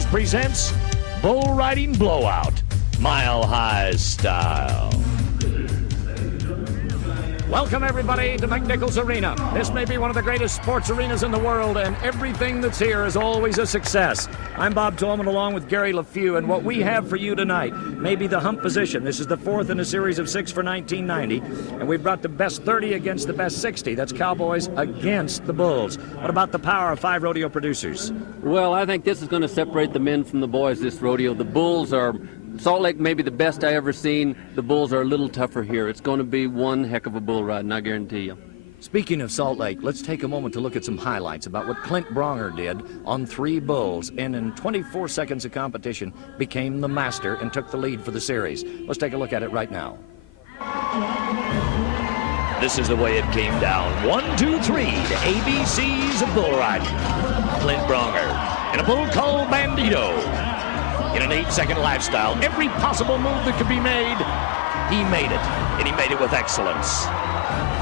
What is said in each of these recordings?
presents Bull Riding Blowout, Mile High Style. Welcome, everybody, to McNichols Arena. This may be one of the greatest sports arenas in the world, and everything that's here is always a success. I'm Bob Tolman, along with Gary LeFew, and what we have for you tonight may be the hump position. This is the fourth in a series of 6 for 1990, and we've brought the best 30 against the best 60. That's Cowboys against the Bulls. What about the power of 5 rodeo producers? Well, I think this is going to separate the men from the boys this rodeo. The Bulls are... Salt Lake may be the best I ever seen. The Bulls are a little tougher here. It's going to be one heck of a bull ride, and I guarantee you. Speaking of Salt Lake, let's take a moment to look at some highlights about what Clint Bronger did on 3 bulls, and in 24 seconds of competition became the master and took the lead for the series. Let's take a look at it right now. This is the way it came down. 1, 2, 3, the ABCs of bull riding. Clint Bronger in a bull called Bandito. In an 8-second lifestyle, every possible move that could be made, he made it, and he made it with excellence.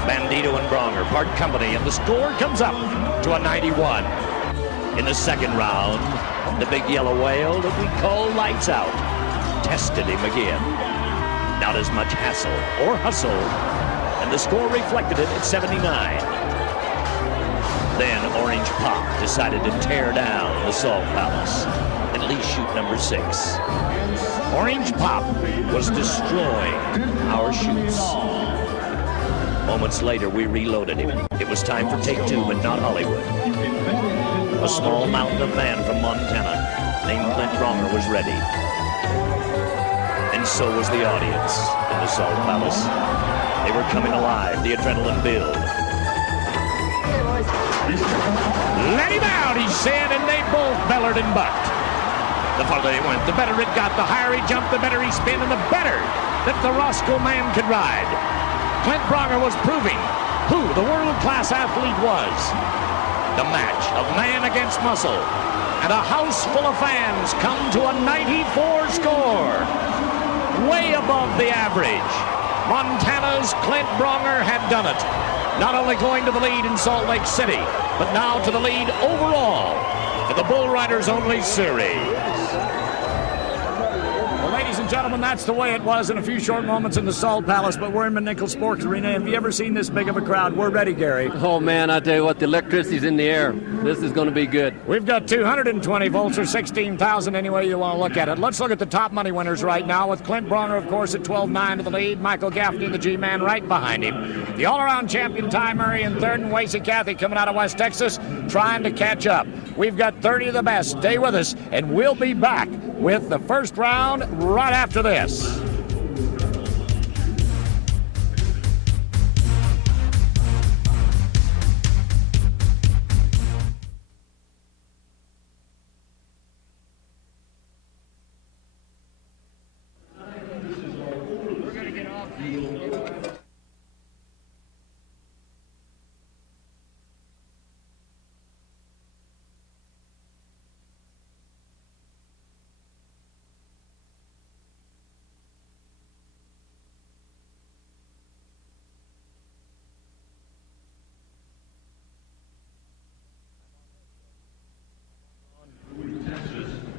Bandito and Bronger part company, and the score comes up to a 91. In the second round, the big yellow whale that we call Lights Out tested him again. Not as much hassle or hustle, and the score reflected it at 79. Then Orange Pop decided to tear down the Salt Palace. At least shoot number 6. Orange Pop was destroying our shoots. Moments later, we reloaded him. It was time for take 2, but not Hollywood. A small mountain of man from Montana named Clint Bronger was ready. And so was the audience in the Salt Palace. They were coming alive, the adrenaline build. Let him out, he said, and they both bellered and bucked. The farther he went, the better it got. The higher he jumped, the better he spun, and the better that the Roscoe man could ride. Clint Bronger was proving who the world-class athlete was. The match of man against muscle. And a house full of fans come to a 94 score. Way above the average. Montana's Clint Bronger had done it. Not only going to the lead in Salt Lake City, but now to the lead overall for the Bull Riders Only Series. Well, ladies and gentlemen, that's the way it was in a few short moments in the Salt Palace, but we're in McNichols Sports Arena. Have you ever seen this big of a crowd? We're ready, Gary. Oh, man, I tell you what, the electricity's in the air. This is going to be good. We've got 220 volts, or 16,000 any way you want to look at it. Let's look at the top money winners right now, with Clint Bronger, of course, at 12-9 to the lead. Michael Gaffney, the G-Man, right behind him. The all-around champion, Ty Murray, in third, and Wacey Cathy coming out of West Texas, trying to catch up. We've got 30 of the best. Stay with us, and we'll be back with the first round right after this.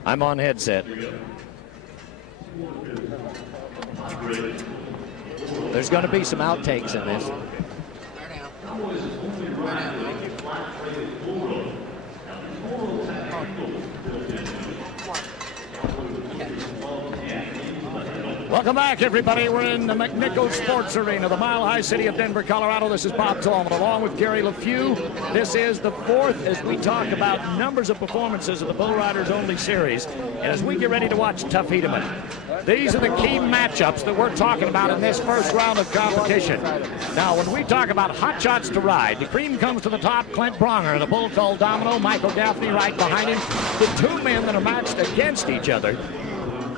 I'm on headset. There's going to be some outtakes in this. Welcome back, everybody. We're in the McNichols Sports Arena, the Mile High City of Denver, Colorado. This is Bob Tolman, along with Gary LeFew. This is the fourth as we talk about numbers of performances of the Bull Riders Only Series. And as we get ready to watch Tuff Hedeman, these are the key matchups that we're talking about in this first round of competition. Now, when we talk about hot shots to ride, the cream comes to the top, Clint Bronger, the bull called Domino, Michael Gaffney right behind him. The 2 men that are matched against each other,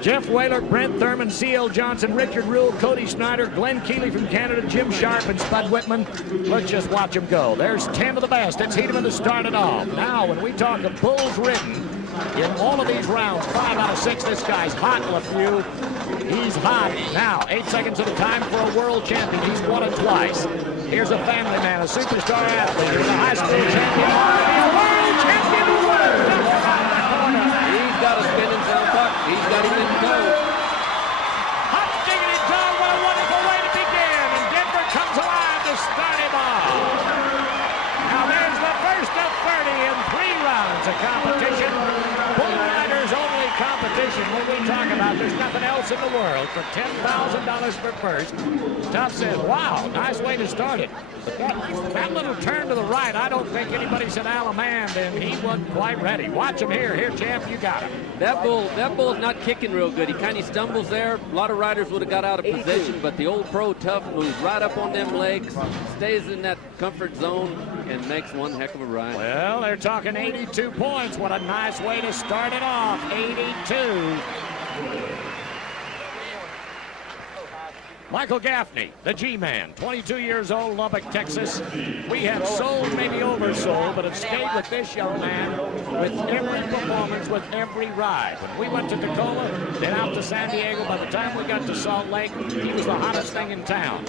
Jeff Whaler, Brent Thurman, C.L. Johnson, Richard Rule, Cody Snyder, Glenn Keeley from Canada, Jim Sharp, and Spud Whitman. Let's just watch them go. There's 10 of the best. It's Hedeman to start it off. Now, when we talk of bulls ridden, in all of these rounds, 5 out of 6, this guy's hot, LeFew. He's hot. Now, 8 seconds at a time for a world champion. He's won it twice. Here's a family man, a superstar athlete. Here's a high school champion, already a world champion. He's got a competition, when we talk about there's nothing else in the world for $10,000 for first, Tuff said, wow, nice way to start it. But that little turn to the right, I don't think anybody said Alamand, and he wasn't quite ready. Watch him here. Here, champ, you got him. That bull's not kicking real good. He kind of stumbles there. A lot of riders would have got out of position, but the old pro Tuff moves right up on them legs, stays in that comfort zone, and makes one heck of a ride. Well, they're talking 82 points. What a nice way to start it off. 82. Michael Gaffney, the G-Man, 22 years old, Lubbock, Texas. We have sold, maybe oversold, but have stayed with this young man with every performance, with every ride. When we went to Tacoma, then out to San Diego, by the time we got to Salt Lake, he was the hottest thing in town.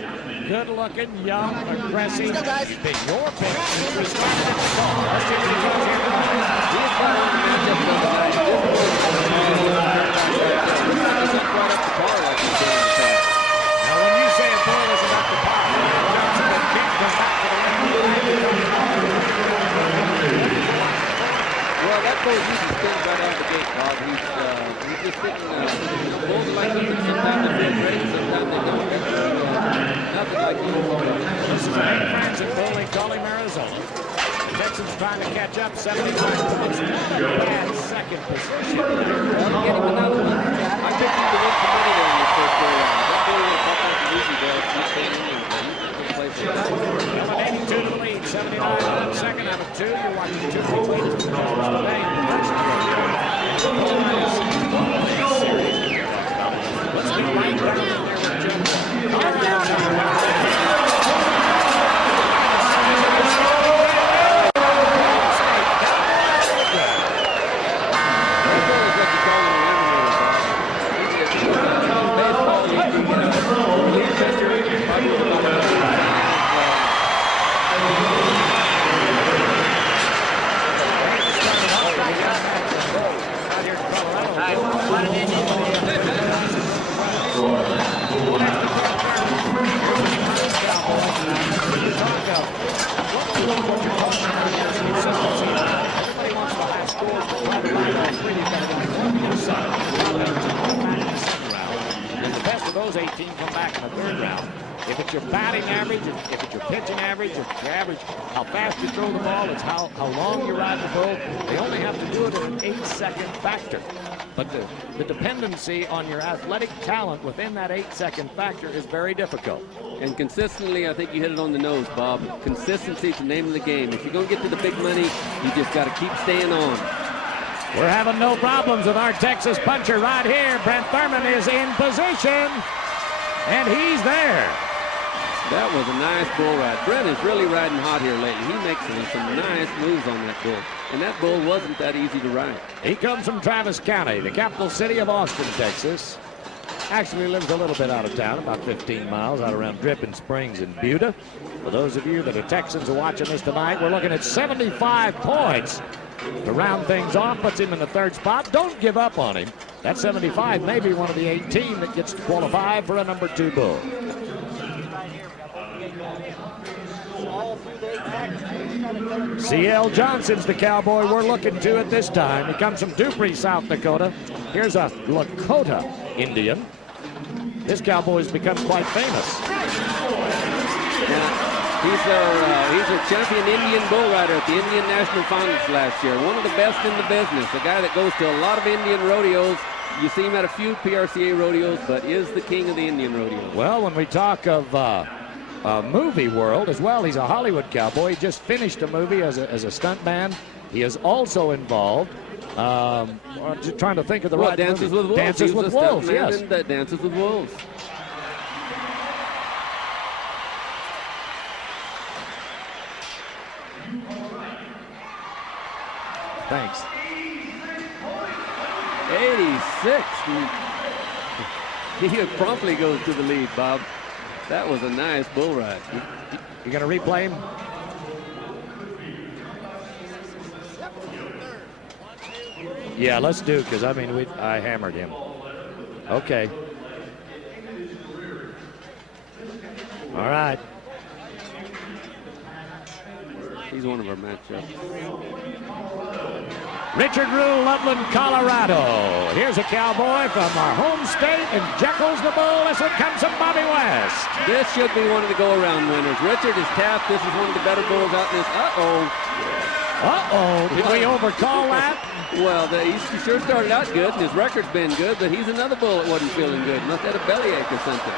Good-looking, young, aggressive. He's been your pick since we started at Tacoma. Let's see what he does here tonight. He's got one matchup the other night. This is right up the bar like he's doing in the past. Say a bull isn't up to par. Johnson will kick them back to the line. Well, that bull usually spins right out of the gate, Bob. He's just sitting, bulls like these, sometimes they feel great, sometimes they don't. Nothing like he was. This is an 8 Francis bull. They call him Arizona. The Texans trying to catch up, 75 points. Bad second position. Well, get him another one. I picked him to win some money there in the first go round. That bull will pop off the easy there. He's staying in Well, an 82 to the lead, 79 on second out of 2. You're watching 2 weeks today. Let's go right down there with Jim. All right. Those 18 come back in the third round. If it's your batting average, if it's your pitching average, if it's your average, how fast you throw the ball, it's how long you ride the bull. They only have to do it at an 8-second factor. But the dependency on your athletic talent within that 8-second factor is very difficult. And consistently, I think you hit it on the nose, Bob. Consistency is the name of the game. If you're going to get to the big money, you just got to keep staying on. We're having no problems with our Texas puncher right here. Brent Thurman is in position, and he's there. That was a nice bull ride. Brent is really riding hot here lately. He makes some nice moves on that bull. And that bull wasn't that easy to ride. He comes from Travis County, the capital city of Austin, Texas. Actually lives a little bit out of town, about 15 miles out around Dripping Springs in Buda. For those of you that are Texans are watching this tonight, we're looking at 75 points. To round things off, puts him in the third spot. Don't give up on him. That 75 may be one of the 18 that gets to qualify for a number 2 bull. C.L. Johnson's the cowboy we're looking to at this time. He comes from Dupree, South Dakota. Here's a Lakota Indian. This cowboy's become quite famous. He's a champion Indian bull rider at the Indian National Finals last year. One of the best in the business. A guy that goes to a lot of Indian rodeos. You see him at a few PRCA rodeos, but is the king of the Indian rodeo. Well, when we talk of movie world as well, he's a Hollywood cowboy. He just finished a movie as a stuntman. He is also involved. Just trying to think of the right Dances movie. with Wolves. Dances with Wolves, yes. Dances with Wolves. Thanks. 86. He promptly goes to the lead, Bob. That was a nice bull ride. You going to replay him? Yeah, let's do, because I mean, I hammered him. Okay. All right. He's one of our matchups. Richard Rule, Loveland, Colorado. Here's a cowboy from our home state, and Jekyll's the bull. This one comes from Bobby West. This should be one of the go-around winners. Richard is tapped. This is one of the better bulls out in this. Did we overcall that? Well, he sure started out good, and his record's been good, but he's another bull that wasn't feeling good. Must have had a bellyache or something.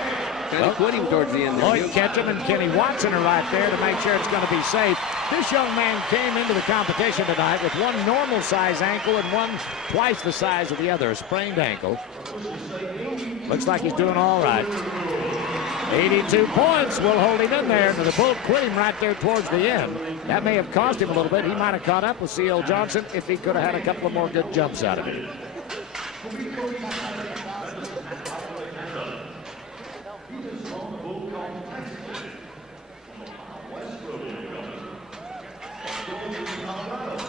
Kind of quit him towards the end there. Lloyd Ketchum and Kenny Watson are right there to make sure it's going to be safe. This young man came into the competition tonight with one normal size ankle and one twice the size of the other, a sprained ankle. Looks like he's doing all right. 82 points will hold him in there, and the bull quit him right there towards the end. That may have cost him a little bit. He might have caught up with C.L. Johnson if he could have had a couple of more good jumps out of it.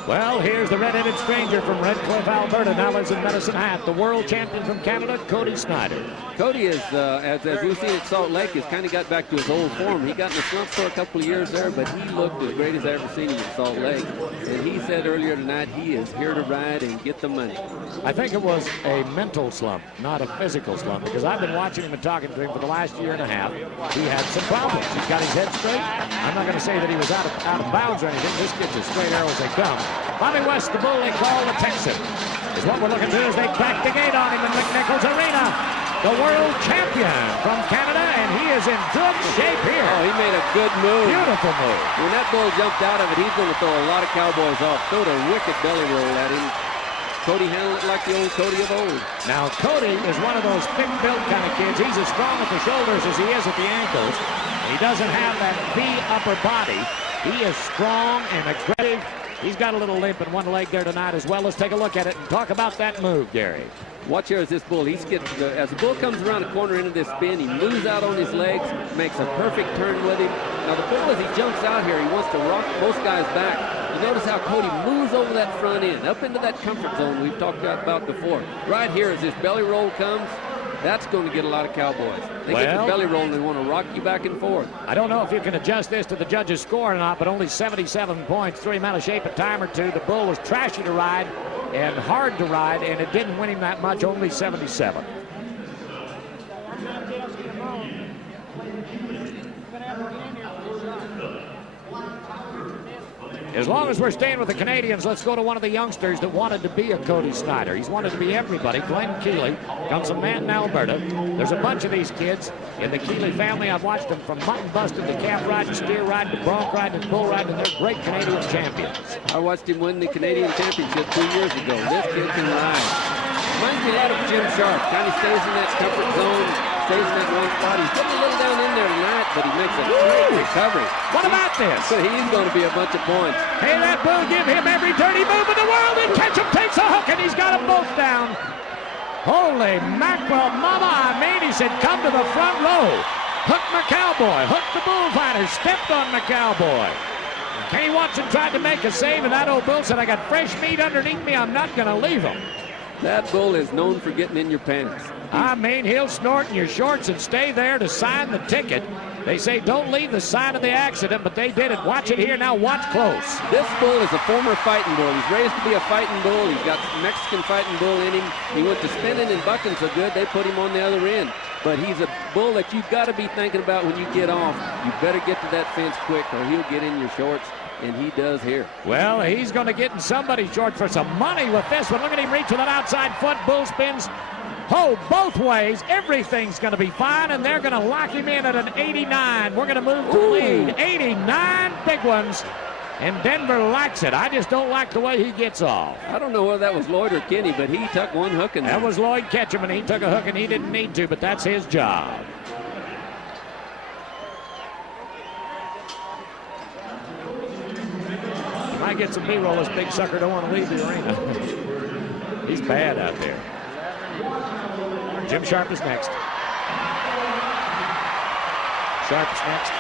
Well, here's the red-headed stranger from Red Cliff, Alberta, now lives in Medicine Hat, the world champion from Canada, Cody Snyder. Cody is, as we've seen at Salt Lake, has kind of got back to his old form. He got in a slump for a couple of years there, but he looked as great as I ever seen him at Salt Lake. And he said earlier tonight he is here to ride and get the money. I think it was a mental slump, not a physical slump, because I've been watching him and talking to him for the last year and a half. He had some problems. He's got his head straight. I'm not going to say that he was out of bounds or anything. This kid's as straight arrow as they come. Bobby West, the bull they call the Texan, is what we're looking to as they crack the gate on him in McNichols Arena. The world champion from Canada, and he is in good shape here. Oh, he made a good move. Beautiful move. When that bull jumped out of it, he's going to throw a lot of cowboys off. Throwed a wicked belly roll at him. Cody handled it like the old Cody of old. Now, Cody is one of those thick-built kind of kids. He's as strong at the shoulders as he is at the ankles. He doesn't have that V upper body. He is strong and aggressive. He's got a little limp in one leg there tonight as well. Let's take a look at it and talk about that move, Gary. Watch here as this bull, as the bull comes around the corner into this spin, he moves out on his legs, makes a perfect turn with him. Now the bull, as he jumps out here, he wants to rock most guys back. You notice how Cody moves over that front end, up into that comfort zone we've talked about before. Right here as this belly roll comes, that's going to get a lot of cowboys. They get the belly roll and they want to rock you back and forth. I don't know if you can adjust this to the judges' score or not, but only 77 points, threw him out of shape a time or two. The bull was trashy to ride and hard to ride, and it didn't win him that much, only 77. As long as we're staying with the Canadians, let's go to one of the youngsters that wanted to be a Cody Snyder. He's wanted to be everybody. Glenn Keeley comes from Manton, Alberta. There's a bunch of these kids in the Keeley family. I've watched them from mutton busting to calf riding, steer riding, to bronc riding, and bull riding, and they're great Canadian champions. I watched him win the Canadian Championship 2 years ago. This kid can ride. Reminds me a lot of Jim Sharp. Kind of stays in that comfort zone, stays in that one spot. He's getting a little down in there tonight, but he makes a great recovery. What about this? So he's going to be a bunch of points. Hey, that bull, give him every dirty move in the world, and Ketchum takes a hook, and he's got them both down. Holy mackerel, mama, I mean, he said, come to the front row. Hook my cowboy, hook the bullfighter, stepped on the cowboy. Kenny Watson tried to make a save, and that old bull said, I got fresh meat underneath me, I'm not going to leave him. That bull is known for getting in your pants. I mean, he'll snort in your shorts and stay there to sign the ticket. They say don't leave the side of the accident, but they did it. Watch it here. Now watch close. This bull is a former fighting bull. He's raised to be a fighting bull. He's got Mexican fighting bull in him. He went to spinning and bucking so good, they put him on the other end. But he's a bull that you've got to be thinking about when you get off. You better get to that fence quick or he'll get in your shorts. And he does here. Well, he's going to get in somebody's short for some money with this one. Look at him reach with that outside foot. Bull spins. Oh, both ways. Everything's going to be fine, and they're going to lock him in at an 89. We're going to move to the lead. 89 big ones, and Denver likes it. I just don't like the way he gets off. I don't know whether that was Lloyd or Kenny, but he took one hook in there. That was Lloyd Ketchum, and he took a hook, and he didn't need to, but that's his job. I get some B-roll. This big sucker don't want to leave the arena. He's bad out there. Jim Sharp is next. Sharp's next.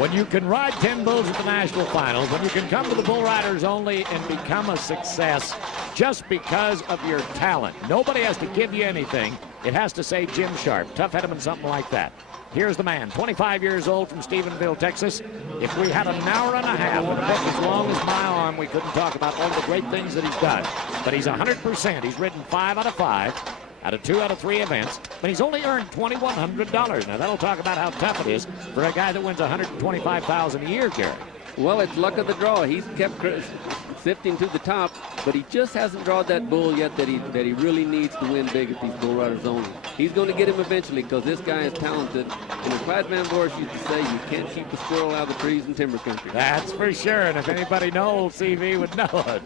When you can ride 10 bulls at the national finals, when you can come to the Bull Riders Only and become a success just because of your talent. Nobody has to give you anything. It has to say Jim Sharp, Tuff Hedeman, something like that. Here's the man, 25 years old from Stephenville, Texas. If we had an hour and a half with a book as long as my arm, we couldn't talk about all the great things that he's done. But he's 100%. He's ridden 5 out of 5. Out of 2 out of 3 events, but he's only earned $2,100. Now that'll talk about how tough it is for a guy that wins $125,000 a year, Gary. Well, it's luck of the draw. He's kept sifting to the top, but he just hasn't drawn that bull yet that he really needs to win big at these Bull Riders Only. He's going to get him eventually because this guy is talented. And as Clyde Van Voorst used to say, you can't keep the squirrel out of the trees in timber country. That's for sure, and if anybody knows, CV would know it.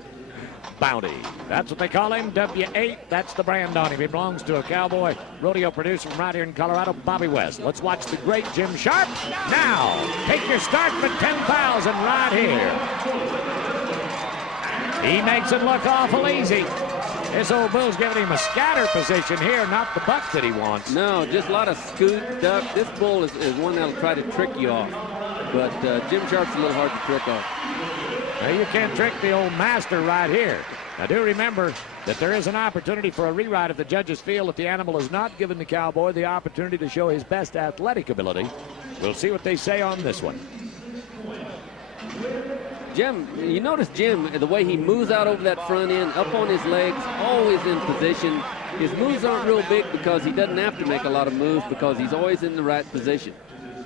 Bounty. That's what they call him, W8. That's the brand on him. He belongs to a cowboy rodeo producer from right here in Colorado, Bobby West. Let's watch the great Jim Sharp. Now, take your start for $10,000 right here. He makes it look awful easy. This old bull's giving him a scatter position here, not the buck that he wants. No, just a lot of scoot, duck. This bull is one that'll try to trick you off. But Jim Sharp's a little hard to trick off. Now, you can't trick the old master right here. Now, do remember that there is an opportunity for a reride if the judges feel that the animal has not given the cowboy the opportunity to show his best athletic ability. We'll see what they say on this one. Jim, you notice Jim, the way he moves out over that front end, up on his legs, always in position. His moves aren't real big because he doesn't have to make a lot of moves because he's always in the right position.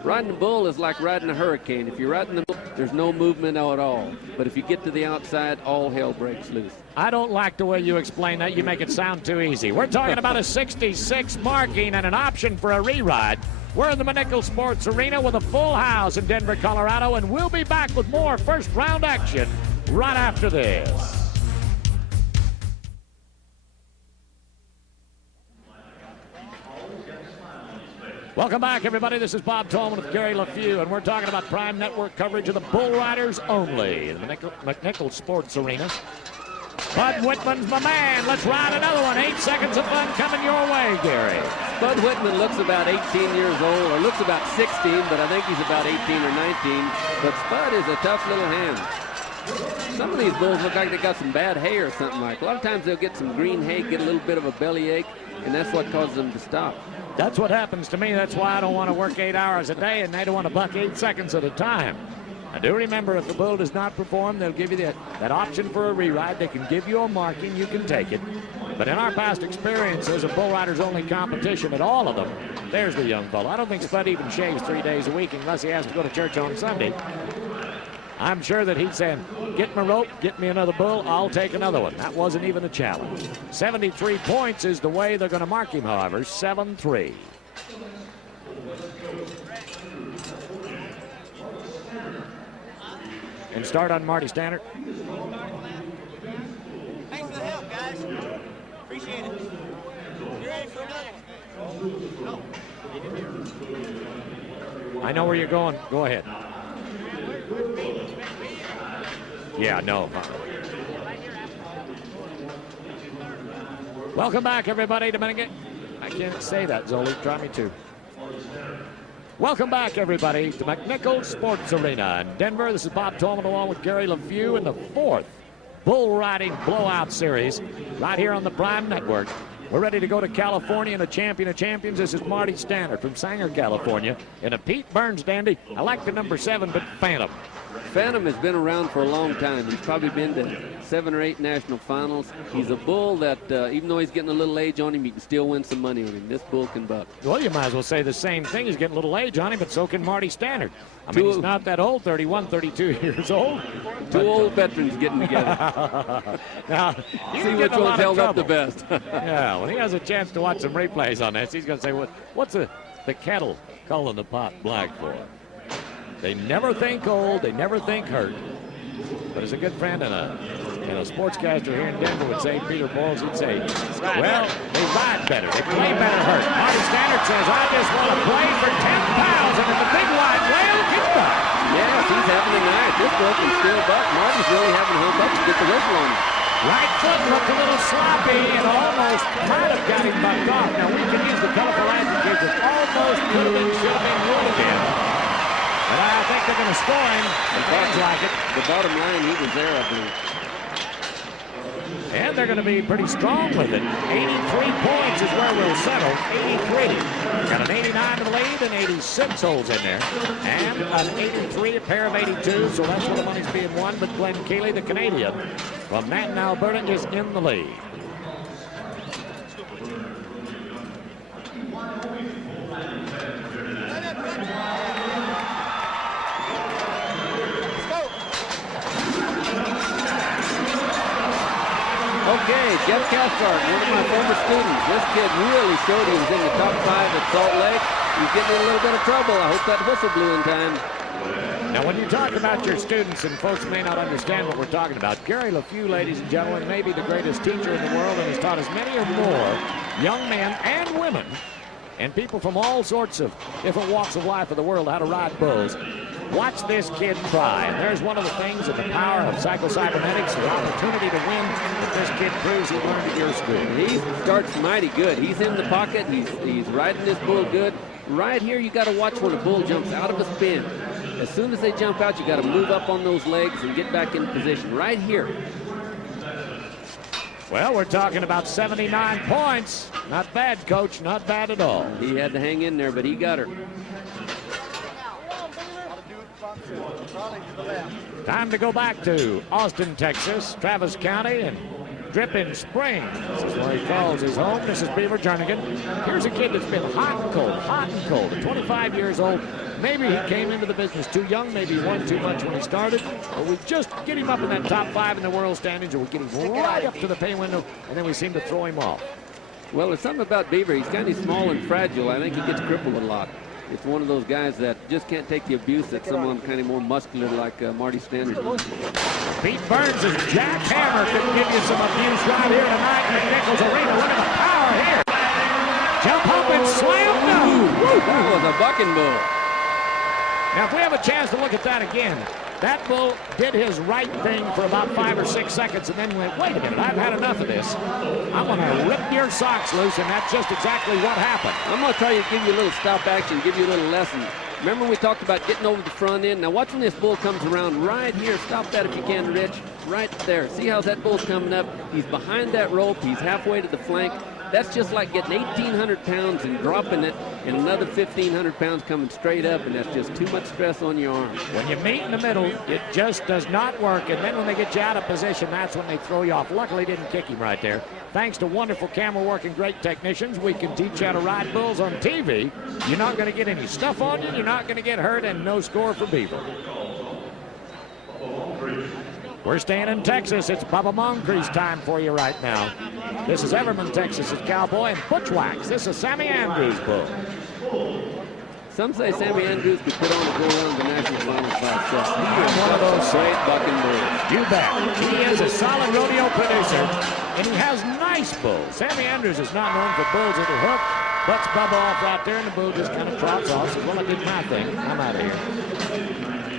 Riding a bull is like riding a hurricane. If you're riding the bull, there's no movement at all. But if you get to the outside, all hell breaks loose. I don't like the way you explain that. You make it sound too easy. We're talking about a 66 marking and an option for a reride. We're in the Manickle Sports Arena with a full house in Denver, Colorado, and we'll be back with more first round action right after this. Welcome back, everybody. This is Bob Tallman with Gary LeFew, and we're talking about Prime Network coverage of the Bull Riders Only in the McNichols Sports Arena. Bud Whitman's my man. Let's ride another one. 8 seconds of fun coming your way, Gary. Bud Whitman looks about 18 years old, or looks about 16, but I think he's about 18 or 19. But Spud is a tough little hand. Some of these bulls look like they got some bad hay or something like. A lot of times they'll get some green hay, get a little bit of a bellyache, and that's what causes them to stop. That's what happens to me. That's why I don't want to work 8 hours a day, and they don't want to buck 8 seconds at a time. I do remember if the bull does not perform, they'll give you that option for a reride. They can give you a marking. You can take it. But in our past experiences of Bull Riders Only competition at all of them, there's the young fellow. I don't think Spud even shaves 3 days a week unless he has to go to church on Sunday. I'm sure that he's saying, get my rope, get me another bull, I'll take another one. That wasn't even a challenge. 73 points is the way they're going to mark him, however, 7-3. And start on Marty Stannard. Thanks for the help, guys. Appreciate it. You ready for another one? I know where you're going. Go ahead. Yeah, no. Welcome back, everybody, to Dominican. I can't say that, Zoli. Try me too. Welcome back, everybody, to McNichols Sports Arena in Denver. This is Bob Tallman along with Gary LeFew in the 4th bull riding blowout series right here on the Prime Network. We're ready to go to California and a champion of champions. This is Marty Stannard from Sanger, California, in a Pete Burns dandy. I like the number 7, but Phantom. Phantom has been around for a long time. He's probably been to 7 or 8 national finals. He's a bull that, even though he's getting a little age on him, you can still win some money on him. This bull can buck. Well, you might as well say the same thing. He's getting a little age on him, but so can Marty Stannard. I mean, he's not that old, 31, 32 years old. Two old veterans getting together. Now, see which one's held up the best. Yeah, when he has a chance to watch some replays on this, he's going to say, what's the kettle calling the pot black for? They never think old, they never think hurt. But as a good friend and a sportscaster here in Denver would say, Peter Bowles, he'd say, well, they ride better, they play better hurt. Marty Stannard says, I just want to play for 10,000 and the big white whale can buck. Yes, he's having a night. This bull can still buck. Marty's really having to hook up to get the whistle on him. Right foot looked a little sloppy and almost might have got him bucked off. Now we can use the colorful adjectives. Almost could have been, should have been, would have been. But I think they're going to score him. The fans like it. The bottom line, he was there, I believe. And they're going to be pretty strong with it. 83 points is where we'll settle. 83. Got an 89 to the lead and 86 holes in there. And an 83, a pair of 82. So that's where the money's being won. But Glenn Keeley, the Canadian from Manton, Alberta, is in the lead. Okay, Jeff Cathcart, one of my former students. This kid really showed he was in the top 5 at Salt Lake. He's getting in a little bit of trouble. I hope that whistle blew in time. Now, when you talk about your students, and folks may not understand what we're talking about, Gary LeFew, ladies and gentlemen, may be the greatest teacher in the world and has taught as many or more young men and women and people from all sorts of different walks of life of the world how to ride bulls. Watch this kid try. And there's one of the things of the power of psycho-cybernetics, the opportunity to win that this kid proves he learned at your school. He starts mighty good. He's in the pocket. He's riding this bull good. Right here, you got to watch when a bull jumps out of a spin. As soon as they jump out, you got to move up on those legs and get back in position. Right here. Well, we're talking about 79 points. Not bad, Coach. Not bad at all. He had to hang in there, but he got her. Time to go back to Austin, Texas, Travis County, and Dripping Springs. This is where he calls his home. This is Beaver Jernigan. Here's a kid that's been hot and cold, at 25 years old. Maybe he came into the business too young. Maybe he won too much when he started. But we just get him up in that top 5 in the world standings, and we get him right up to the pay window, and then we seem to throw him off. Well, there's something about Beaver. He's kind of small and fragile. I think he gets crippled a lot. It's one of those guys that just can't take the abuse that someone kind of more muscular like Marty Standard does. Pete Burns' jackhammer could give you some abuse right here tonight in McNichols Arena. Look at the power here. Jump up and slam down. That was a bucking bull. Now, if we have a chance to look at that again, that bull did his right thing for about 5 or 6 seconds and then went, wait a minute, I've had enough of this. I'm going to rip your socks loose, and that's just exactly what happened. I'm going to try to give you a little stop action, give you a little lesson. Remember we talked about getting over the front end? Now watch when this bull comes around right here. Stop that if you can, Rich. Right there. See how that bull's coming up? He's behind that rope. He's halfway to the flank. That's just like getting 1,800 pounds and dropping it, and another 1,500 pounds coming straight up, and that's just too much stress on your arms. When you meet in the middle, it just does not work, and then when they get you out of position, that's when they throw you off. Luckily, didn't kick him right there. Thanks to wonderful camera work and great technicians, we can teach you how to ride bulls on TV. You're not going to get any stuff on you, you're not going to get hurt, and no score for Beaver. We're staying in Texas. It's Bubba Moncrief's time for you right now. This is Everman, Texas' Cowboy, and Butchwax. This is Sammy Andrews' bull. Some say Sammy Andrews could put on a bull around the national finals by himself. He is one of those great bucking bulls. You bet. He is a solid rodeo producer, and he has nice bulls. Sammy Andrews is not known for bulls that'll hook. Butts Bubba off out there, and the bull just kind of trots off. Says, well, I did my thing. I'm out of here.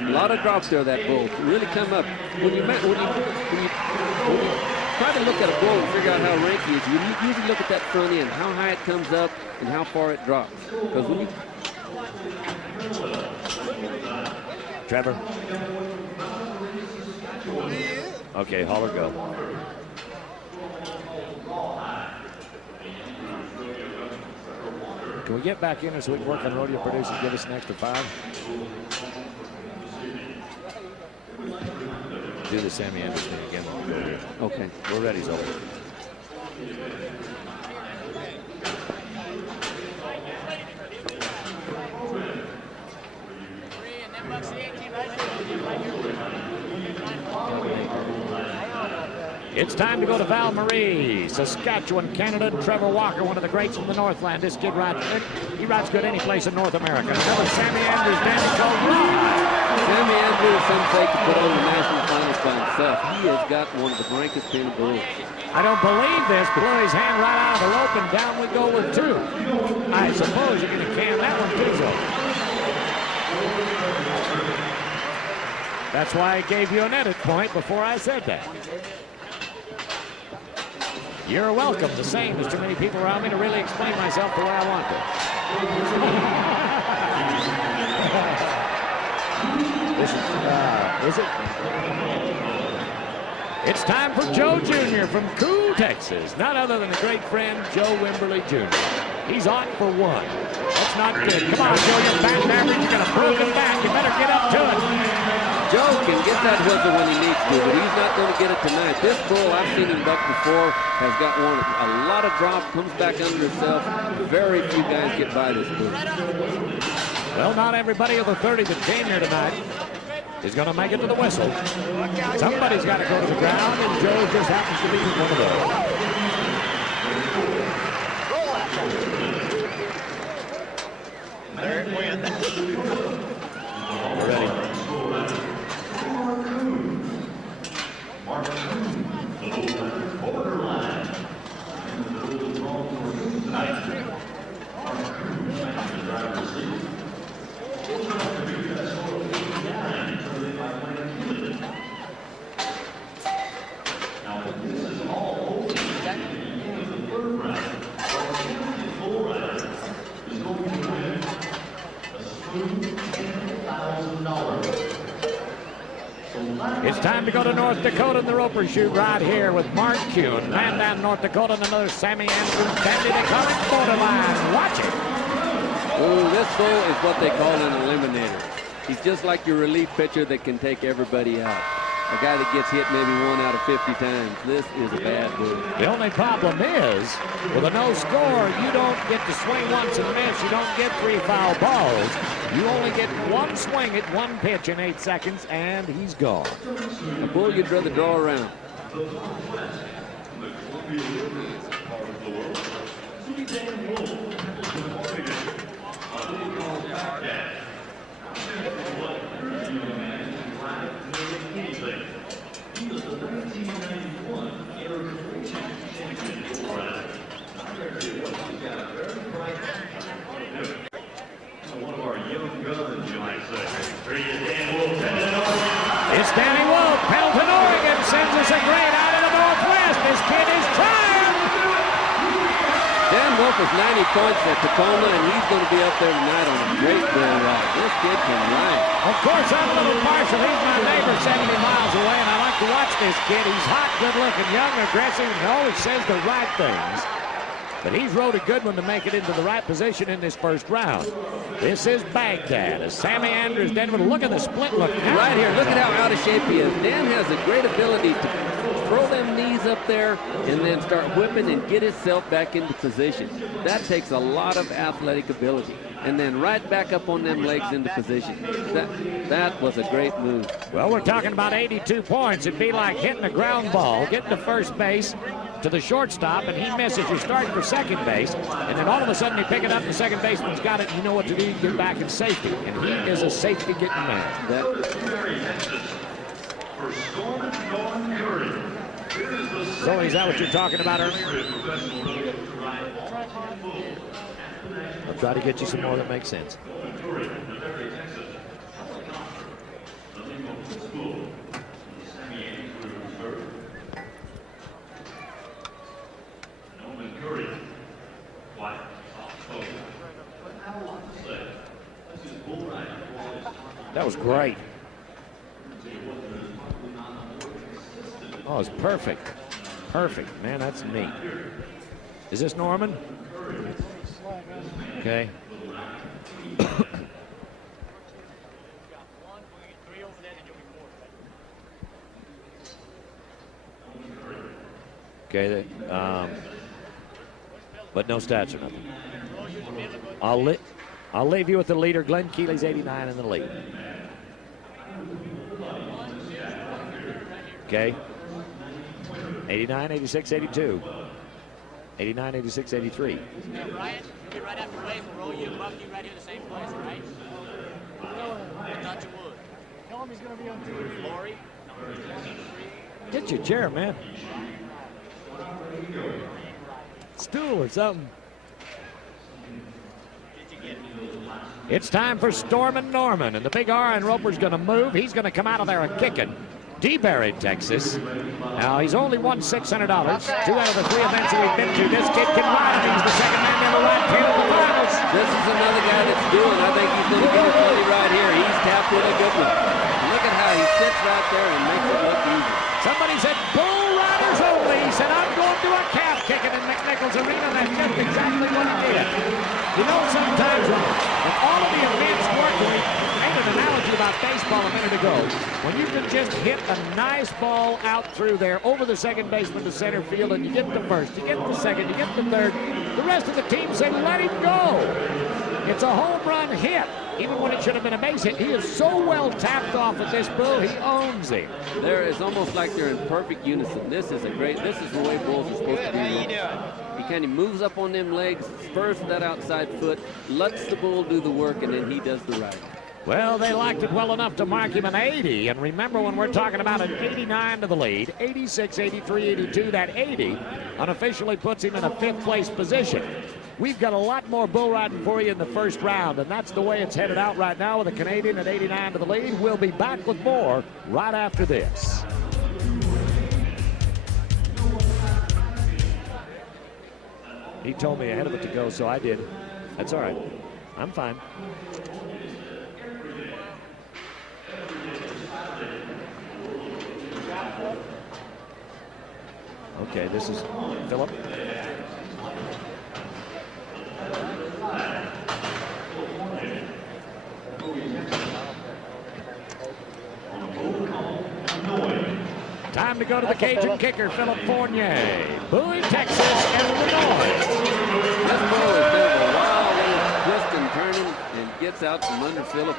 A lot of drops there, that bull. Really come up. When you try to look at a bull and figure out how rank he is, you usually look at that front end, how high it comes up and how far it drops. Because when you... Trevor. Okay, Haller, go. Can we get back in there so we can work on rodeo producers and give us an extra 5? Do the Sammy Andrews thing again when we go here. Okay. We're ready, Zoe. It's time to go to Val Marie, Saskatchewan, Canada. Trevor Walker, one of the greats from the Northland. This kid rides good any place in North America. Another Sammy Andrews dandy called Ride. Sammy Andrews, some say, could put on the national finals by himself. He has got one of the blankest pin bulls. I don't believe this. Blew his hand right out of the rope, and down we go with 2. I suppose you're going to can that one too, Zoe. That's why I gave you an edit point before I said that. You're welcome, the same as too many people around me to really explain myself the way I want to. This is it? It's time for Joe Jr. from Cool, Texas. None other than a great friend, Joe Wimberly Jr. He's on for one. That's not good. Come on, Joe, you're batting average. You got a broken back. You better get up to it. Joe can get that whistle when he needs to, but he's not going to get it tonight. This bull, I've seen him buck before, has got one a lot of drop, comes back under himself. Very few guys get by this bull. Well, not everybody of the 30 that came here tonight is going to make it to the whistle. Somebody's got to go to the ground, and Joe just happens to be one of those. Eric wins. We're ready. It's time to go to North Dakota in the roper shoot right here with Mark Kuhn. Man down North Dakota and another Sammy Andrews dandy. They call it borderline. Watch it. Ooh, this bull is what they call an eliminator. He's just like your relief pitcher that can take everybody out. A guy that gets hit maybe 1 out of 50 times. This is a bad bull. The only problem is, with a no score, you don't get to swing once and miss. You don't get 3 foul balls. You only get 1 swing at 1 pitch in 8 seconds, and he's gone. A bull you'd rather draw around. It's Danny Wolf, Pendleton, Oregon, sends us a great out of the Northwest. This kid is trying. Dan Wolf is 90 points at Tacoma, and he's going to be up there tonight on a great bull ride. This kid can ride. Of course, I'm a little partial. He's my neighbor 70 miles away, and I like to watch this kid. He's hot, good-looking, young, aggressive, and always says the right things. But he's rode a good one to make it into the right position in this first round. This is Baghdad as Sammy Andrews, Denver. Look at the split look. Right here, look at how out of shape he is. Dan has a great ability to throw them knees up there and then start whipping and get himself back into position. That takes a lot of athletic ability. And then right back up on them legs into position. That was a great move. Well, we're talking about 82 points. It'd be like hitting a ground ball, getting to first base, to the shortstop, and he misses. You're starting for second base, and then all of a sudden you pick it up, and the second baseman's got it. You know what to do. You get back in safety, and he is a safety-getting man. So is that what you're talking about, Ernie? I'll try to get you some more that makes sense. That was great. Oh, it's perfect. Perfect. Man, that's neat. Is this Norman? Okay. Okay, but no stats or nothing. I'll leave you with the leader. Glenn Keeley's 89 in the lead. Okay. 89, 86, 82. 89, 86, 83. Ryan, you'll be right after Wade. We'll roll you and buff you right here in the same place, right? I thought you would. Tell him he's going to be on TV. Lori. Get your chair, man. Stool or something. It's time for Stormin' Norman, and the big R and Roper's going to move. He's going to come out of there a kicking. DeBerry, Texas. Now, he's only won $600. 2 out of the 3 events that we've been to. This kid can ride. He's the second man down the right tail of the finals. This is another guy that's doing. I think he's going to get his money right here. He's tapped in a good one. out there and makes it look easy. Somebody said bull riders only. He said, I'm going to do a calf kicking in McNichols Arena. That's just exactly what he did. You know, sometimes when all of the events work, we made an analogy about baseball a minute ago. When you can just hit a nice ball out through there over the second baseman to center field, and you get the first, you get the second, you get the third, the rest of the team say, let him go. It's a home run hit, even when it should have been a base hit. He is so well tapped off at this bull, he owns him. There is almost like they're in perfect unison. This is the way bulls are supposed to be. He kind of moves up on them legs, spurs that outside foot, lets the bull do the work, and then he does the riding. Well, they liked it well enough to mark him an 80. And remember, when we're talking about an 89 to the lead, 86, 83, 82, that 80 unofficially puts him in a fifth place position. We've got a lot more bull riding for you in the first round, and that's the way it's headed out right now with a Canadian at 89 to the lead. We'll be back with more right after this. He told me ahead of it to go, so I did. That's all right. I'm fine. Okay, this is Philip. Time to go to the Cajun kicker, Philip Fournier. Bowie, Texas, Illinois. This bull is doing a wild little twist and turning and gets out from under Philip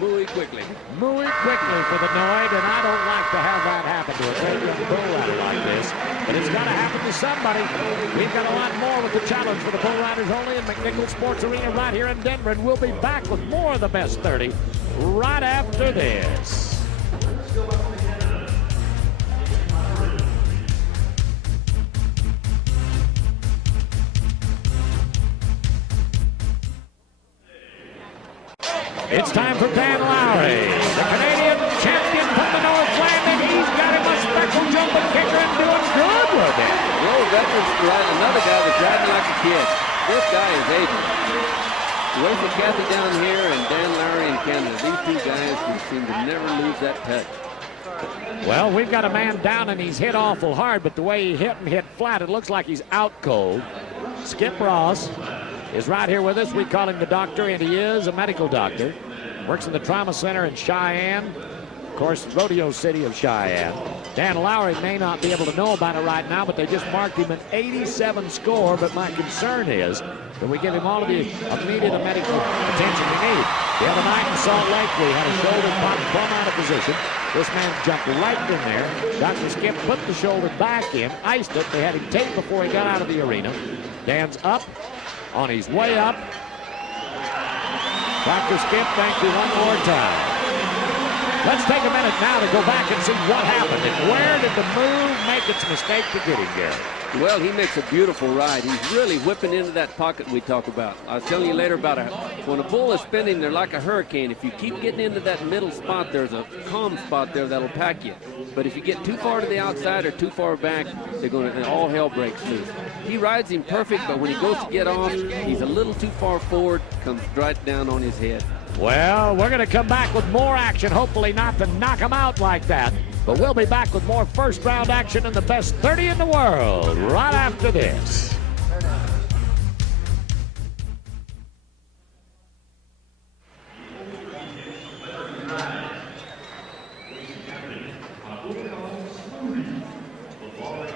muy quickly. Muy quickly for the Noid, and I don't like to have that happen to a great young bull rider like this. But it's got to happen to somebody. We've got a lot more with the challenge for the Bull Riders only in McNichols Sports Arena right here in Denver. And we'll be back with more of the best 30 right after this. It's time for Dan Lowry, the Canadian champion from the Northland, and he's got him a speckled jumping kicker and doing good with it. The old veteran's another guy that's riding like a kid. This guy is able. Wacey Cathy down here and Dan Lowry in Canada. These two guys who seem to never lose that touch. Well, we've got a man down and he's hit awful hard, but the way he hit and hit flat, it looks like he's out cold. Skip Ross is right here with us. We call him the doctor, and he is a medical doctor. Works in the trauma center in Cheyenne. Of course, Rodeo City of Cheyenne. Dan Lowry may not be able to know about it right now, but they just marked him an 87 score. But my concern is that we give him all of the immediate medical attention we need. The other night in Salt Lake, we had a shoulder pop plumb out of position. This man jumped right in there. Dr. Skip put the shoulder back in, iced it. They had him taped before he got out of the arena. Dan's up. On his way up. Dr. Skip, thank you one more time. Let's take a minute now to go back and see what happened and where did the move make its mistake to get him, Gary? Well, he makes a beautiful ride. He's really whipping into that pocket we talk about. I was telling you later about when a bull is spinning, they're like a hurricane. If you keep getting into that middle spot, there's a calm spot there that'll pack you. But if you get too far to the outside or too far back, all hell breaks loose. He rides him perfect, but when he goes to get off, he's a little too far forward, comes right down on his head. Well, we're going to come back with more action, hopefully not to knock him out like that. But we'll be back with more first-round action in the best 30 in the world right after this.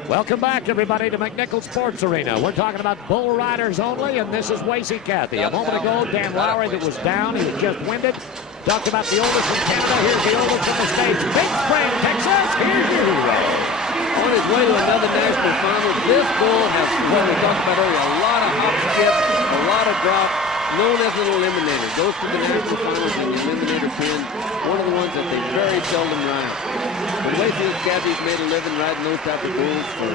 Welcome back, everybody, to McNichols Sports Arena. We're talking about bull riders only, and this is Wacey Cathy. A moment ago, Dan Lowry that was down. He was just winded. Talked about the oldest from Canada. Here's the oldest from the States. Big Spring, Texas. Here's your hero. On his way to another national final, this bull has, what we talked about earlier, a lot of hop skip, a lot of drop, known as an eliminator. Goes to the national finals in the eliminator pin. One of the ones that they very seldom ride. But Wacey Cathy's made a living riding those type of bulls for,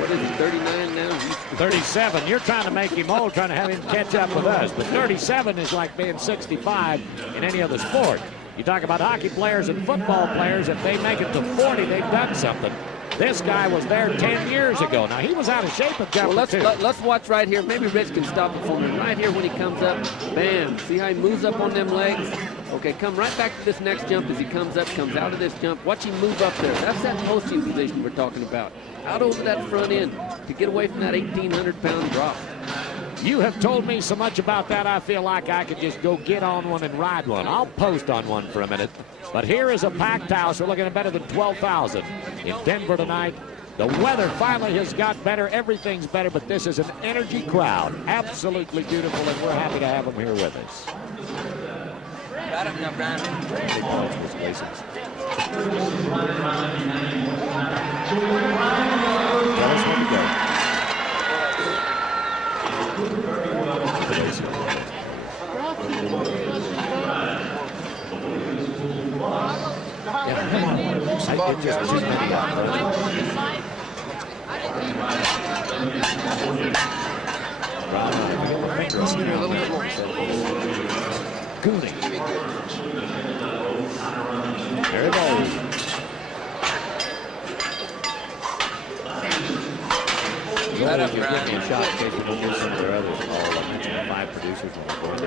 what is he, 39 now? 37. You're trying to make him old, trying to have him catch up with us. But 37 is like being 65 in any other sport. You talk about hockey players and football players, if they make it to 40, they've done something. This guy was there 10 years ago. Now, he was out of shape at jumping, let's watch right here. Maybe Rich can stop it for me. Right here when he comes up, bam. See how he moves up on them legs? Okay, come right back to this next jump as he comes up, comes out of this jump. Watch him move up there. That's that posting position we're talking about. Out over that front end to get away from that 1,800-pound drop. You have told me so much about that, I feel like I could just go get on one and ride one. I'll post on one for a minute. But here is a packed house. We're looking at better than 12,000 in Denver tonight. The weather finally has got better. Everything's better, but this is an energy crowd. Absolutely beautiful, and we're happy to have them here with us. Got him now, Brian. Tell us when to go. I did just too many out Gooney. Very bold. Right up, You're Brian. getting a shot in case we don't do some of their others. I mentioned the 5 producers on the board.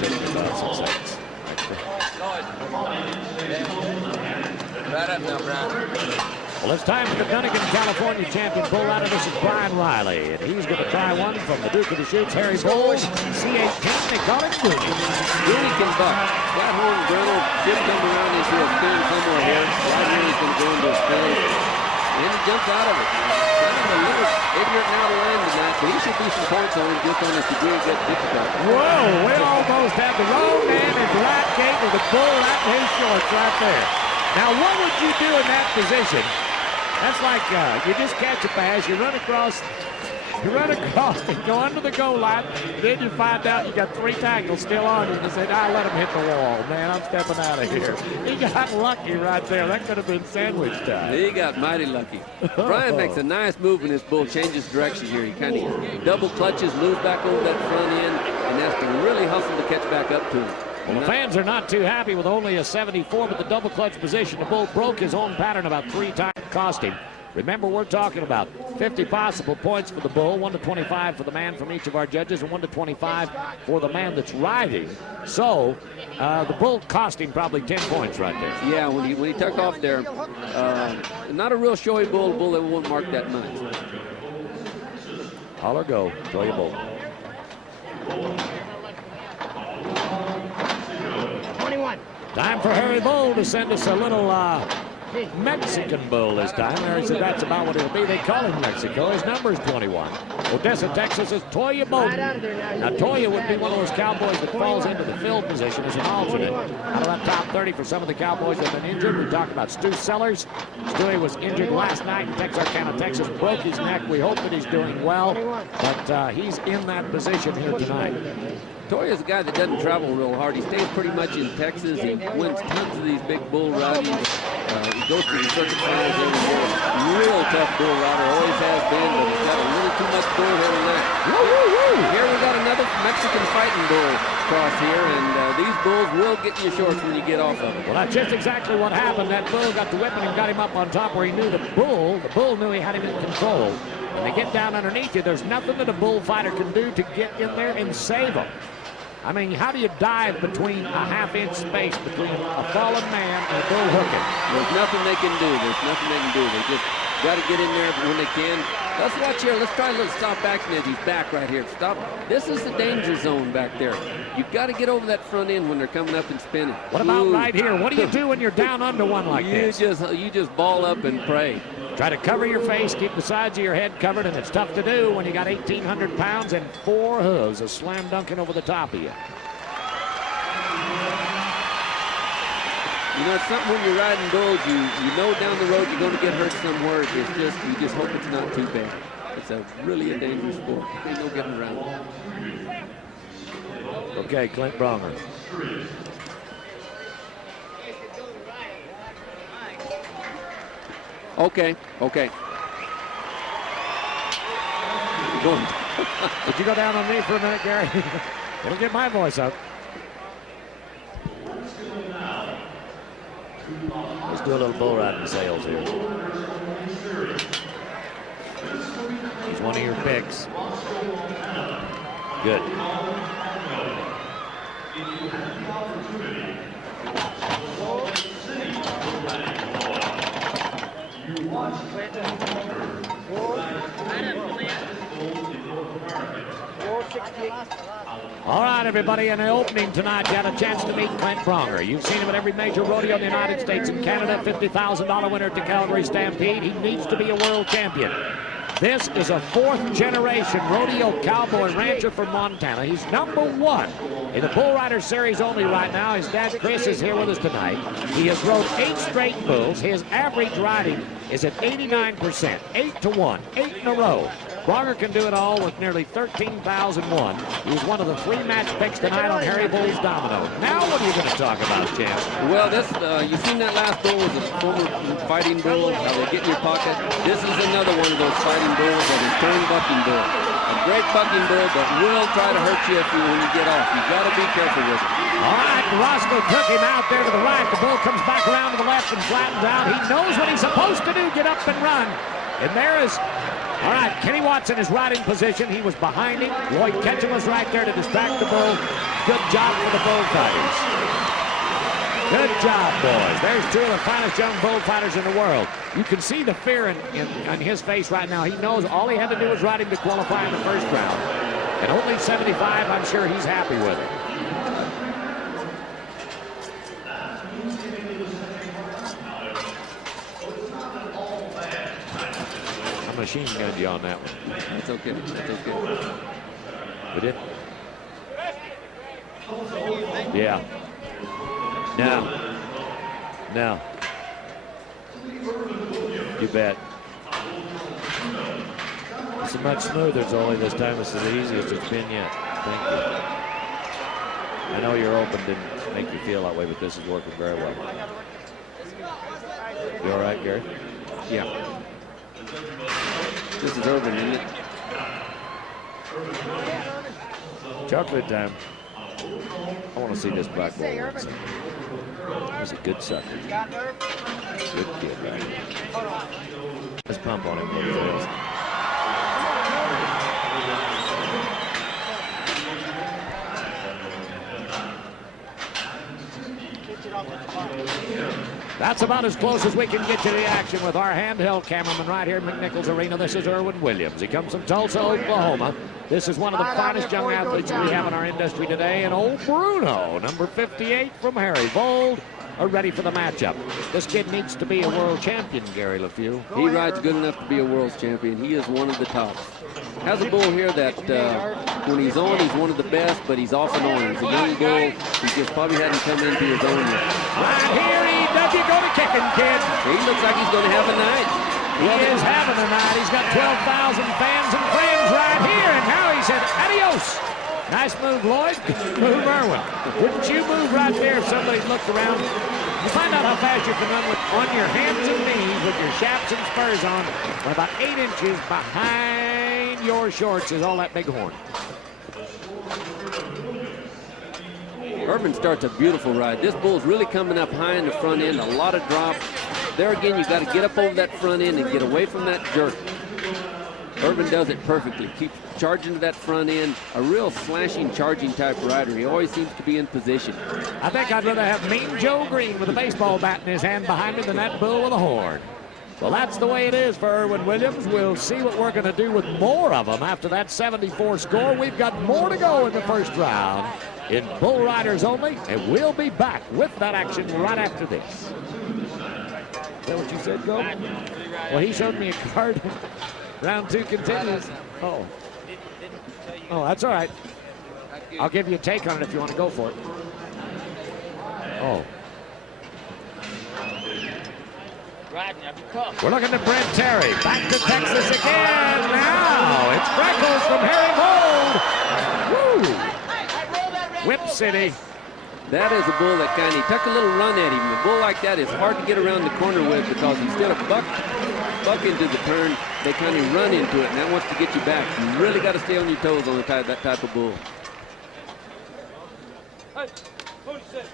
Taking about 6 seconds. Right up now, Brian. Well, it's time for the Dunnigan, California champion bull rider. This is Brian Riley, and he's going to try one from the Duke of the Chutes, Harry Bowles, C18. They call it Gooney. Gooney can buck. Flat horn girdle should come around into a spin somewhere here. Right here he's going to go into a spin. And he jumps out of it. Kind of a little ignorant now to land tonight, but he should be some points on him just on his degree gets difficult. Whoa, we almost had the wrong man in the right gate with the bull right in his shorts right there. Now, what would you do in that position? That's like you just catch a pass, you run across and go under the goal line, then you find out you got 3 tackles still on you, and you say, let him hit the wall. Man, I'm stepping out of here. He got lucky right there. That could have been sandwich time. He got mighty lucky. Brian makes a nice move in his bull, changes direction here. He kind of double clutches, moves back over that front end, and has to really hustle to catch back up to him. Well, the fans are not too happy with only a 74, but the double clutch position. The bull broke his own pattern about 3 times, cost him. Remember, we're talking about 50 possible points for the bull, 1 to 25 for the man from each of our judges, and 1 to 25 for the man that's riding. So the bull cost him probably 10 points right there. Yeah, when he took off there, not a real showy bull that won't mark that much. All or go, Toya Bull. 21. Time for Harry Bull to send us a little Mexican bull this time. Harry said that's about what it'll be. They call him Mexico. His number is 21. Odessa, Texas is Toya Bowden. Now, Toya would be one of those Cowboys that falls into the fill position as an alternate. Out of that top 30 for some of the Cowboys that have been injured. We talked about Stu Sellers. Stewie was injured last night in Texarkana, Texas. Broke his neck. We hope that he's doing well, but he's in that position here tonight. Toya's a guy that doesn't travel real hard. He stays pretty much in Texas. He wins tons of these big bull ridings. He goes to the circuit finals every year. Real tough bull rider, always has been, but he's got a little too much bull hair tonight. Here we got another Mexican fighting bull cross here, and these bulls will get you shorts when you get off of them. Well, that's just exactly what happened. That bull got the whipping and got him up on top where he knew the bull knew he had him in control. When they get down underneath you, there's nothing that a bullfighter can do to get in there and save him. I mean, how do you dive between a half-inch space between a fallen man and a bull hooking? There's nothing they can do. There's nothing they can do. They just got to get in there when they can. Let's watch here. Let's try a little stop action as he's back right here. Stop. This is the danger zone back there. You've got to get over that front end when they're coming up and spinning. What about right here? What do you do when you're down under one like this? You just ball up and pray. Try to cover your face, keep the sides of your head covered, and it's tough to do when you got 1,800 pounds and 4 hooves, a slam dunking over the top of you. You know, it's something when you're riding bulls, you know down the road you're going to get hurt somewhere. You just hope it's not too bad. It's really a dangerous sport. There's no getting around it. Okay, Clint Bronger. Okay. Would you go down on me for a minute, Gary? It'll get my voice up. Let's do a little bull riding sales here. He's one of your picks. Good. All right, everybody, in the opening tonight, you had a chance to meet Clint Pronger. You've seen him at every major rodeo in the United States and Canada, $50,000 winner at the Calgary Stampede. He needs to be a world champion. This is a fourth-generation rodeo cowboy rancher from Montana. He's #1 in the Bull Rider Series only right now. His dad, Chris, is here with us tonight. He has rode 8 straight bulls. His average riding is at 89%, 8-1, 8 in a row. Pronger can do it all with nearly 13,001. He's one of the 3 match picks tonight on Harry Bull's Domino. Now, what are you going to talk about, champ? Well, this you seen that last bull was a former fighting bull. How they get in your pocket. This is another one of those fighting bulls that is turned bucking bull. A great bucking bull, but will try to hurt you when you get off. You've got to be careful with it. All right, Roscoe took him out there to the right. The bull comes back around to the left and flattens out. He knows what he's supposed to do, get up and run. And there is... All right, Kenny Watson is right in position. He was behind him. Lloyd Ketchum was right there to distract the bull. Good job for the bullfighters. Good job, boys. There's 2 of the finest young bullfighters in the world. You can see the fear in his face right now. He knows all he had to do was ride him to qualify in the first round. And only 75, I'm sure he's happy with it. Machine gunned you on that one. That's okay. That's okay. We did? Yeah. No. You bet. It's much smoother, Zoli, this time. It's the easiest it's been yet. Thank you. I know your open didn't make you feel that way, but this is working very well. You all right, Gary? Yeah. This is Urban, isn't it? Chocolate time. I want to see this black bull. He's a good sucker. Good kid, right? Let's pump on him a little bit. That's about as close as we can get to the action with our handheld cameraman right here at McNichols Arena. This is Irwin Williams. He comes from Tulsa, Oklahoma. This is one of the finest young athletes we have in our industry today. And old Bruno, number 58 from Harry Bold, are ready for the matchup. This kid needs to be a world champion, Gary LeFew. He rides good enough to be a world champion. He is one of the tops. Has a bull here that when he's on, he's one of the best, but he's off and on. He's a young bull. He just probably hadn't come into his own yet. Right here, E.W. go to kicking, kid. He looks like he's going to have a night. He is having a night. He's got 12,000 fans and friends right here, and now he said, adios. Nice move, Lloyd. Move, Irwin. Wouldn't you move right there if somebody looked around? You find out how fast you can run on your hands and knees with your chaps and spurs on. But about 8 inches behind your shorts is all that big horn. Urban starts a beautiful ride. This bull's really coming up high in the front end. A lot of drop. There again, you got to get up over that front end and get away from that jerk. Urban does it perfectly. Keeps charging to that front end. A real slashing, charging type rider. He always seems to be in position. I think I'd rather have Mean Joe Green with a baseball bat in his hand behind me than that bull with a horn. Well, that's the way it is for Irwin Williams. We'll see what we're going to do with more of them after that 74 score. We've got more to go in the first round in Bull Riders only, and we'll be back with that action right after this. Is that what you said, Go? Well, he showed me a card. Round 2 continues. Oh, that's all right. I'll give you a take on it if you want to go for it. Oh. We're looking at Brent Terry. Back to Texas again. Now it's Freckles from Harry Bold. Woo! Whip City. That is a bull that kind of took a little run at him. A bull like that is hard to get around the corner with because instead of buck into the turn, they kind of run into it, and that wants to get you back. You really got to stay on your toes on that type of bull. Hey, what do you say?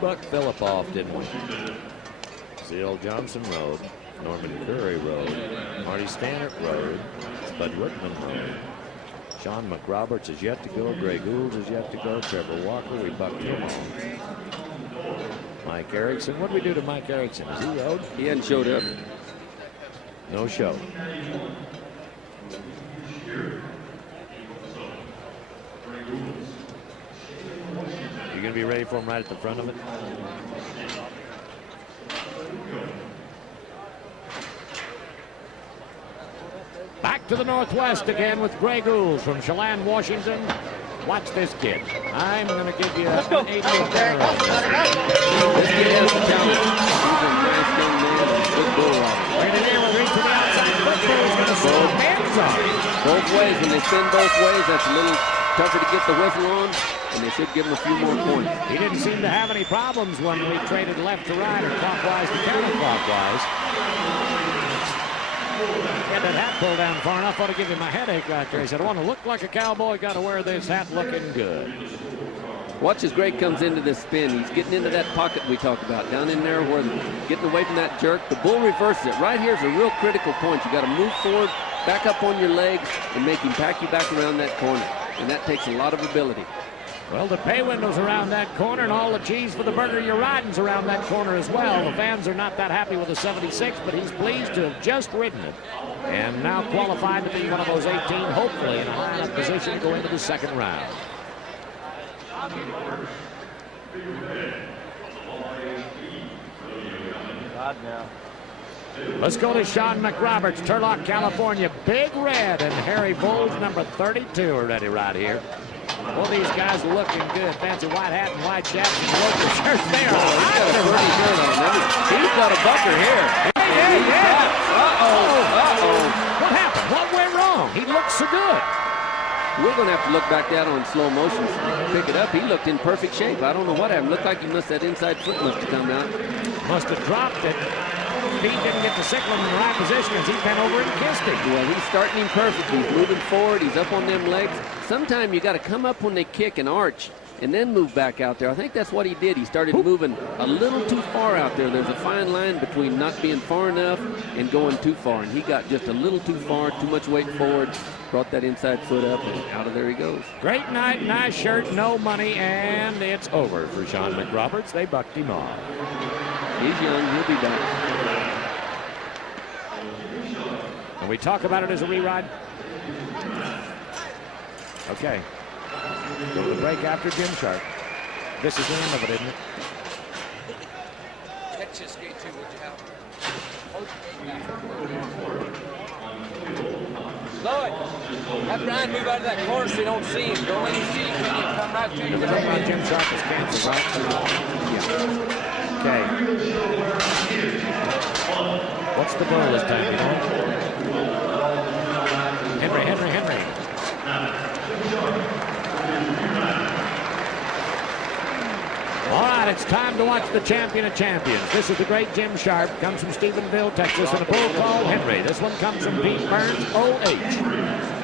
bucked Phillip off, didn't we? Seal Johnson Road, Norman Curry Road, Marty Stannard Road, Spud Whitman Road. Sean McRoberts is yet to go. Greg Gould is yet to go. Trevor Walker, we bucked him off. Mike Erickson. What did we do to Mike Erickson? Is he rode? He hadn't showed up. No show. You gonna be ready for him right at the front of it? Back to the Northwest again with Greg Gould from Chelan, Washington. Watch this kid. I'm going to give you an 8-8 This kid has the talent. He's a nice young man and a good bull rider. Right in there with reach to the outside. He's going to slow hands on him. Both ways. When they spin both ways, that's a little tougher to get the whistle on, and they should give him a few more points. He didn't seem to have any problems when we traded left to right or clockwise to counterclockwise. Get that hat pulled down far enough, ought to give him a headache right there. He said, I want to look like a cowboy, got to wear this hat looking good. Watch as Greg comes into this spin. He's getting into that pocket we talked about, down in there where getting away from that jerk. The bull reverses it. Right here is a real critical point. You got to move forward, back up on your legs, and make him pack you back around that corner. And that takes a lot of ability. Well, the pay window's around that corner, and all the cheese for the burger you're riding's around that corner as well. The fans are not that happy with the 76, but he's pleased to have just ridden it. And now qualified to be one of those 18, hopefully in a high enough position to go into the second round. Let's go to Sean McRoberts, Turlock, California. Big Red and Harry Bowles, number 32, are ready right here. Well, these guys are looking good. Fancy white hat and white jacket and local shirts. They are He's got a pretty shirt on. He's got a bucker here. Uh-oh. What happened? What went wrong? He looked so good. We're going to have to look back down on slow motion to pick it up. He looked in perfect shape. I don't know what happened. Looked like that inside foot must have come out. Must have dropped it. Feet didn't get to sickle him in the right position as he bent over and kissed it. Well, he's starting him perfect. He's moving forward. He's up on them legs. Sometimes you got to come up when they kick and arch and then move back out there. I think that's what he did. He started moving a little too far out there. There's a fine line between not being far enough and going too far. And he got just a little too far, too much weight forward, brought that inside foot up, and out of there he goes. Great night, nice shirt, no money, and it's over for Sean McRoberts. They bucked him off. He's young. He'll be done. And we talk about it as a re-ride. Okay. Go to the break after Jim Sharp. This is the end of it, isn't it? Catch this gate too, would you help? Lloyd, have Brian move out of that corner so you don't see him. Don't let him see him. He can come right to you. The break on Jim Sharp is canceled, right? Yeah. Okay. What's the goal this time, you know? Henry. All right, it's time to watch the champion of champions. This is the great Jim Sharp. Comes from Stephenville, Texas, and a bull called Henry. This one comes from Pete Burns, OH.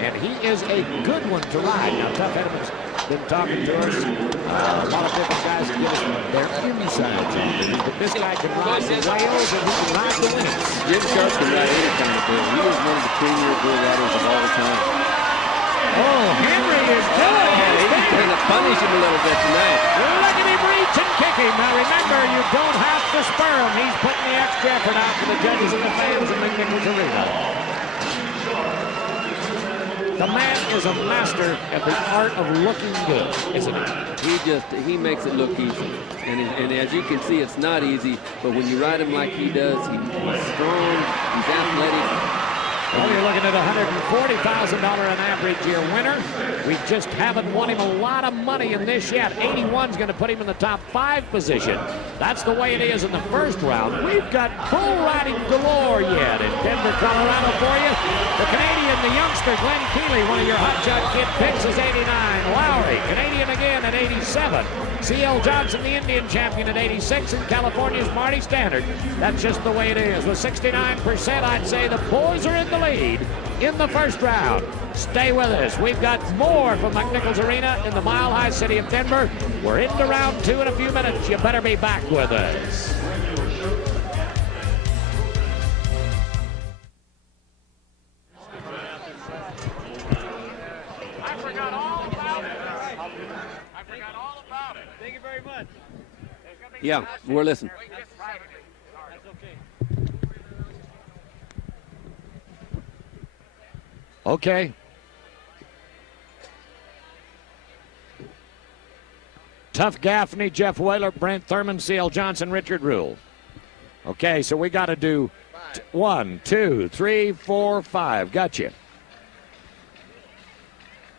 And he is a good one to ride. Now, Tuff Hedeman's been talking to us. A lot of different guys give us their insides on these, but this guy can ride the whales and he can ride the wings. Jim Sharp can ride any kind of bull. He was one of the premier bull riders of all time. Oh, Henry is good. He's going to punish him a little bit tonight. Look at him reach and kick him. Now remember, you don't have to spur him. He's putting the extra effort out for the judges and the fans in McNichols Arena. The man is a master at the art of looking good, isn't he? He makes it look easy. And as you can see, it's not easy, but when you ride him like he does, he's strong, he's athletic. Well, you're looking at a $140,000 an average year winner. We just haven't won him a lot of money in this yet. 81's going to put him in the top 5 position. That's the way it is in the first round. We've got bull riding galore yet in Denver, Colorado for you. The Canadian, the youngster, Glenn Keeley, one of your hotshot kid picks, is 89. Lowry, Canadian again at 87. C.L. Johnson, the Indian champion at 86. And California's Marty Stannard. That's just the way it is. With 69%, I'd say the boys are in the lead. in the first round. Stay with us. We've got more from McNichols Arena in the Mile High City of Denver. We're into round 2 in a few minutes. You better be back with us. I forgot all about it. Thank you very much. Yeah, we're listening. Okay. Tuff Gaffney, Jeff Whaler, Brent Thurman, C.L. Johnson, Richard Rule. Okay, so we got to do 1, 2, 3, 4, 5. Gotcha.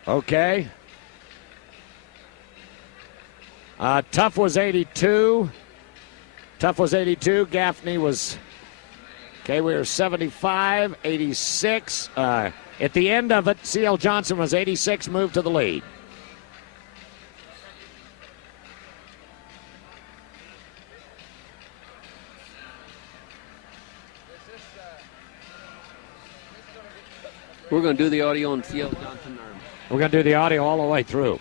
Okay. Tuff was 82. Gaffney was, okay, we were 75, 86. At the end of it, C.L. Johnson was 86, moved to the lead. We're going to do the audio on C.L. Johnson. We're going to do the audio all the way through.